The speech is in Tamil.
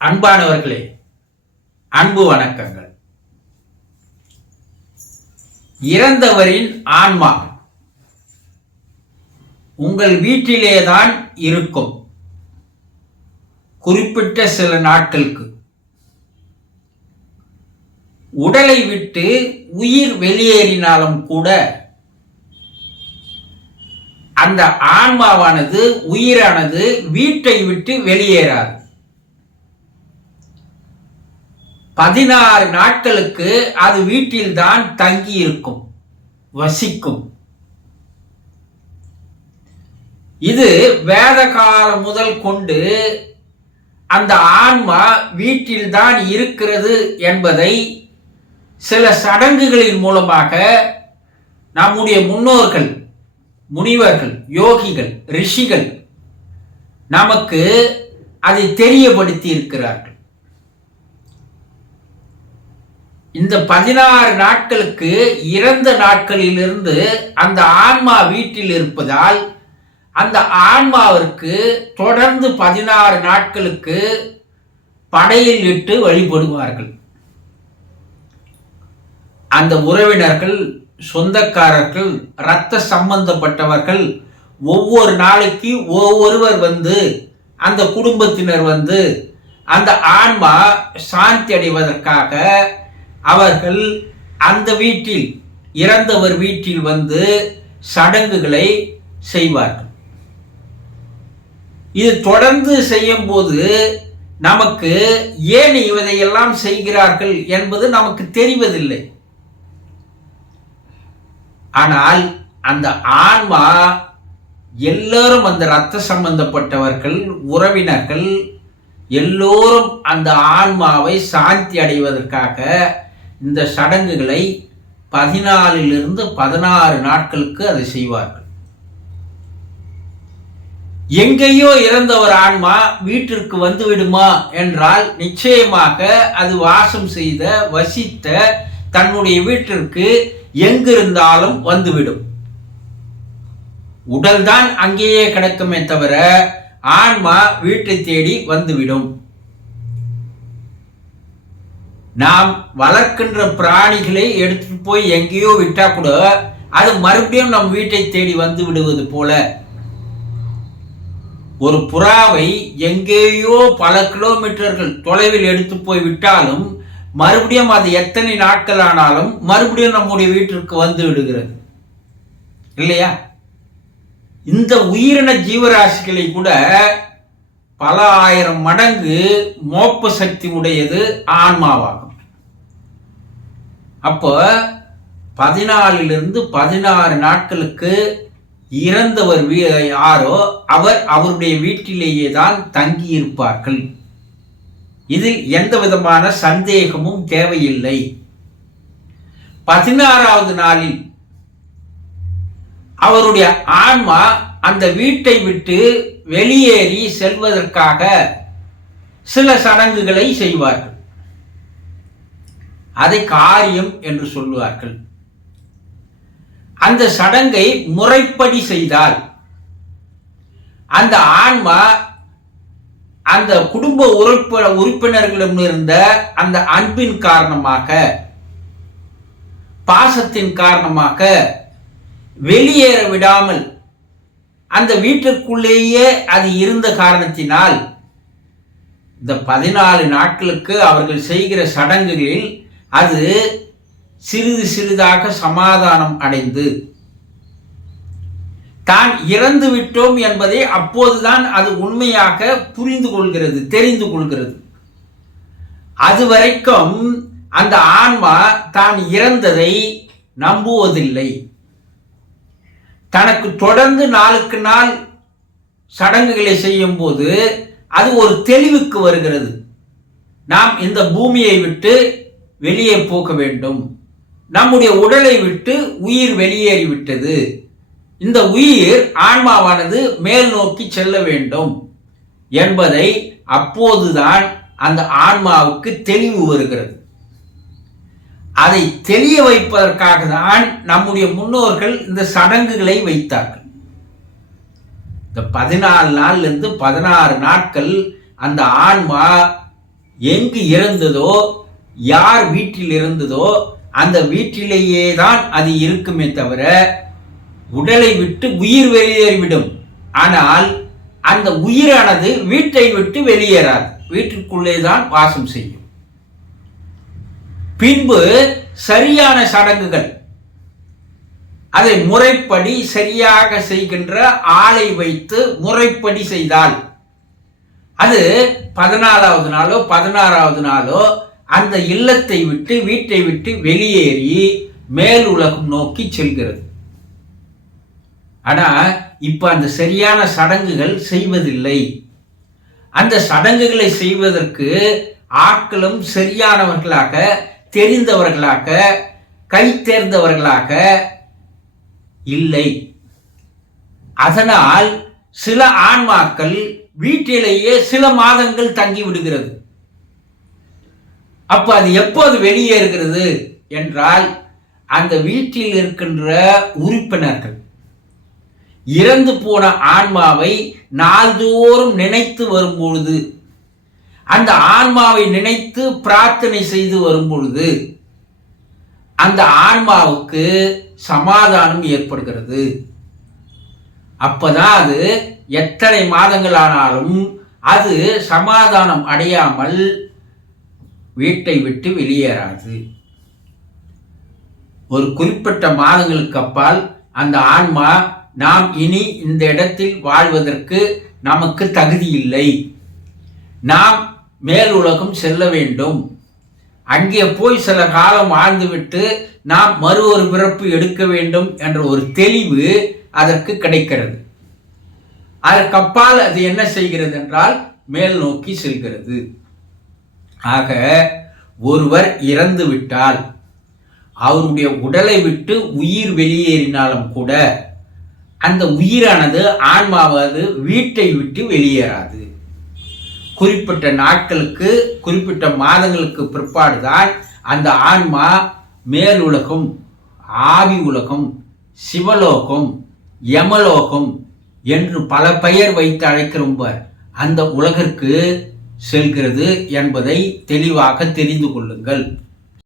அன்பானவர்களே, அன்பு வணக்கங்கள். இறந்தவரின் ஆன்மா உங்கள் வீட்டிலேதான் இருக்கும். குறிப்பிட்ட சில நாட்களுக்கு உடலை விட்டு உயிர் வெளியேறினாலும் கூட அந்த ஆன்மாவானது, உயிரானது வீட்டை விட்டு வெளியேறாது. 16 நாட்களுக்கு அது வீட்டில்தான் தங்கி இருக்கும், வசிக்கும். இது வேத காலம் முதல் கொண்டு அந்த ஆன்மா வீட்டில்தான் இருக்கிறது என்பதை சில சடங்குகளின் மூலமாக நம்முடைய முன்னோர்கள், முனிவர்கள், யோகிகள், ரிஷிகள் நமக்கு அதை தெரியப்படுத்தி இருக்கிறார்கள். இந்த 16 நாட்களுக்கு இறந்த நாட்களிலிருந்து அந்த ஆன்மா வீட்டில் இருப்பதால் அந்த ஆன்மாவிற்கு தொடர்ந்து 16 நாட்களுக்கு படையில் இட்டு வழிபடுவார்கள். அந்த உறவினர்கள், சொந்தக்காரர்கள், இரத்த சம்பந்தப்பட்டவர்கள் ஒவ்வொரு நாளைக்கு ஒவ்வொருவர் வந்து, அந்த குடும்பத்தினர் வந்து அந்த ஆன்மா சாந்தி அடைவதற்காக அவர்கள் அந்த வீட்டில், இறந்தவர் வீட்டில் வந்து சடங்குகளை செய்வார்கள். இது தொடர்ந்து செய்யும் போது நமக்கு ஏன் இதையெல்லாம் செய்கிறார்கள் என்பது நமக்கு தெரிவதில்லை. ஆனால் அந்த ஆன்மா எல்லோரும், அந்த இரத்த சம்பந்தப்பட்டவர்கள், உறவினர்கள் எல்லோரும் அந்த ஆன்மாவை சாந்தி அடைவதற்காக இந்த சடங்குகளை 14 16 நாட்களுக்கு அதை செய்வார்கள். எங்கேயோ இறந்த ஒரு ஆன்மா வீட்டிற்கு வந்து விடுமா என்றால் நிச்சயமாக அது வாசம் செய்த, வசித்த தன்னுடைய வீட்டிற்கு எங்கிருந்தாலும் வந்துவிடும். உடல்தான் அங்கேயே கிடக்குமே தவிர ஆன்மா வீட்டை தேடி வந்துவிடும். நாம் வளர்க்கின்ற பிராணிகளை எடுத்துட்டு போய் எங்கேயோ விட்டா கூட அது மறுபடியும் நம் வீட்டை தேடி வந்து விடுவது போல, ஒரு புறாவை எங்கேயோ பல கிலோமீட்டர்கள் தொலைவில் எடுத்து போய் விட்டாலும் மறுபடியும் அது எத்தனை நாட்கள் ஆனாலும் மறுபடியும் நம்முடைய வீட்டிற்கு வந்து விடுகிறது இல்லையா? இந்த உயிரின ஜீவராசிகளை கூட பல ஆயிரம் மடங்கு மோப்ப சக்தி உடையது ஆன்மாவாகும். அப்போ 14 16 நாட்களுக்கு இறந்தவர் யாரோ அவர் அவருடைய வீட்டிலேயே தான் தங்கி இருப்பார்கள். இதில் எந்த விதமான சந்தேகமும் தேவையில்லை. 16வது நாளில் அவருடைய ஆன்மா அந்த வீட்டை விட்டு வெளியேறி செல்வதற்காக சில சடங்குகளை செய்வார்கள். அதை காரியம் என்று சொல்லுவார்கள். அந்த சடங்கை முறைப்படி செய்தால் அந்த ஆன்மா அந்த குடும்ப உறுப்பினர்களிடம் இருந்த அந்த அன்பின் காரணமாக, பாசத்தின் காரணமாக வெளியேற விடாமல் அந்த வீட்டிற்குள்ளேயே அது இருந்த காரணத்தினால் இந்த 14 நாட்களுக்கு அவர்கள் செய்கிற சடங்குகளில் அது சிறிது சிறிதாக சமாதானம் அடைந்து தான் இறந்து விட்டோம் என்பதை அப்போதுதான் அது உண்மையாக புரிந்து கொள்கிறது, தெரிந்து கொள்கிறது. அதுவரைக்கும் அந்த ஆன்மா தான் இறந்ததை நம்புவதில்லை. தனக்கு தொடர்ந்து நாளுக்கு நாள் சடங்குகளை செய்யும் போது அது ஒரு தெளிவுக்கு வருகிறது. நாம் இந்த பூமியை விட்டு வெளியே போக வேண்டும், நம்முடைய உடலை விட்டு உயிர் வெளியேறிவிட்டது, இந்த உயிர் ஆன்மாவானது மேல் நோக்கி செல்ல வேண்டும் என்பதை அப்போதுதான் அந்த ஆன்மாவுக்கு தெளிவு வருகிறது. அதை தெளிய வைப்பதற்காக தான் நம்முடைய முன்னோர்கள் இந்த சடங்குகளை வைத்தார்கள். இந்த 14 நாள்ல இருந்து 16 நாட்கள் அந்த ஆன்மா எங்கு இறந்ததோ, யார் வீட்டில் இருந்ததோ அந்த வீட்டிலேயே தான் அது இருக்குமே தவிர உடலை விட்டு உயிர் வெளியேறிவிடும். ஆனால் அந்த உயிரானது வீட்டை விட்டு வெளியேறாது, வீட்டிற்குள்ளே தான் வாசம் செய்யும். பின்பு சரியான சடங்குகள், அதை முறைப்படி சரியாக செய்கின்ற ஆளை வைத்து முறைப்படி செய்தால் அது 14வது நாளோ 16வது நாளோ அந்த இல்லத்தை விட்டு வீட்டை விட்டு வெளியேறி மேல் உலகம் நோக்கி செல்கிறது. ஆனா இப்ப அந்த சரியான சடங்குகள் செய்வதில்லை. அந்த சடங்குகளை செய்வதற்கு ஆட்களும் சரியானவர்களாக, தெரிந்தவர்களாக, கை தேர்ந்தவர்களாக இல்லை. அதனால் சில ஆன்மாக்கள் வீட்டிலேயே சில மாதங்கள் தங்கி விடுகிறது. அப்ப அது எப்போது வெளியேறுகிறது என்றால், அந்த வீட்டில் இருக்கின்ற உறுப்பினர்கள் இறந்து போன ஆன்மாவை நாள்தோறும் நினைத்து வரும்பொழுது, அந்த ஆன்மாவை நினைத்து பிரார்த்தனை செய்து வரும்பொழுது அந்த ஆன்மாவுக்கு சமாதானம் ஏற்படுகிறது. அப்பதான் அது எத்தனை மாதங்கள் ஆனாலும் அது சமாதானம் அடையாமல் வீட்டை விட்டு வெளியேறாது. ஒரு குறிப்பிட்ட மாதங்களுக்கு அப்பால் அந்த ஆன்மா நாம் இனி இந்த இடத்தில் வாழ்வதற்கு நமக்கு தகுதி இல்லை, நாம் மேல் உலகம் செல்ல வேண்டும், அங்கே போய் சில காலம் வாழ்ந்துவிட்டு நாம் மறு ஒரு பிறப்பு எடுக்க வேண்டும் என்ற ஒரு தெளிவு அதற்கு கிடைக்கிறது. அதற்கப்பால் அது என்ன செய்கிறது என்றால் மேல் நோக்கி செல்கிறது. ஆக ஒருவர் இறந்து விட்டால் அவருடைய உடலை விட்டு உயிர் வெளியேறினாலும் கூட அந்த உயிரானது, ஆன்மாவது வீட்டை விட்டு வெளியேறாது. குறிப்பிட்ட நாட்களுக்கு, குறிப்பிட்ட மாதங்களுக்கு பிற்பாடுதான் அந்த ஆன்மா மேல் உலகம், ஆவி உலகம், சிவலோகம், யமலோகம் என்று பல பெயர் வைத்து அழைக்கிறோம் அந்த உலகிற்கு செல்கிறது என்பதை தெளிவாக தெரிந்து கொள்ளுங்கள்.